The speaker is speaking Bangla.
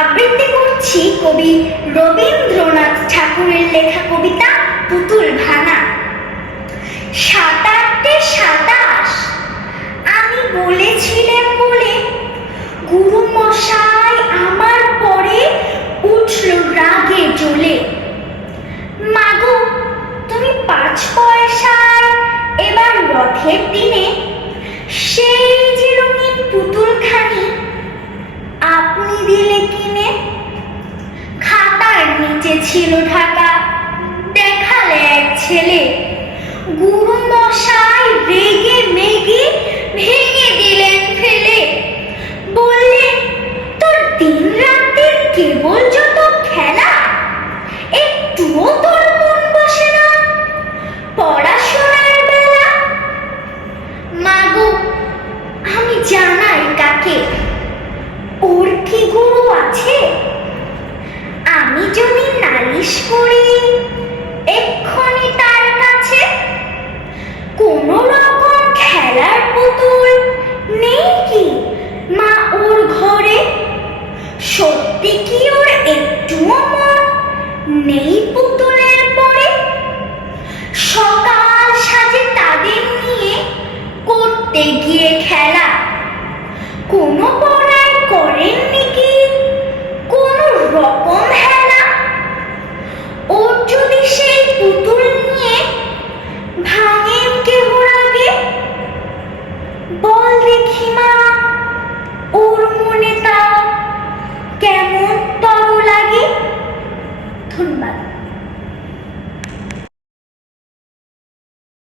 আবৃত্তি করছি কবি রবীন্দ্রনাথ ঠাকুরের লেখা কবিতা পুতুল ভাঙা। 27-27 আমি বলেছিলাম বলে গুরু মশাই আমার পরে উঠল রাগে জ্বলে। মাগো তুমি 5 পয়সায় এবার রথের দিনে সেই যে রঙিন পুতুলখানি আপনি দিলে কিনে। খাতার নিচে ছিল ঢাকা, দেখালে এক ছেলে। গুরু মশাই রেগে মেগে ভেঙে দিলেন ফেলে। বললেন তোর দিন রাতের কেবল যত খেলা, একটুও তোর মন বসে না পড়াশোনার বেলা। মাগো আমি জানাই কাকে, ওর কি গুরু আছে? আমি যদি নালিশ করি এক্ষুনি তার কাছে। কোন রকম খেলার পুতুল নেই কি মা ওর ঘরে? সত্যি কি ওর একটুও মন নেই পুতুলের পরে? সকাল সাজে তাদের নিয়ে করতে গিয়ে খেলা, কোনো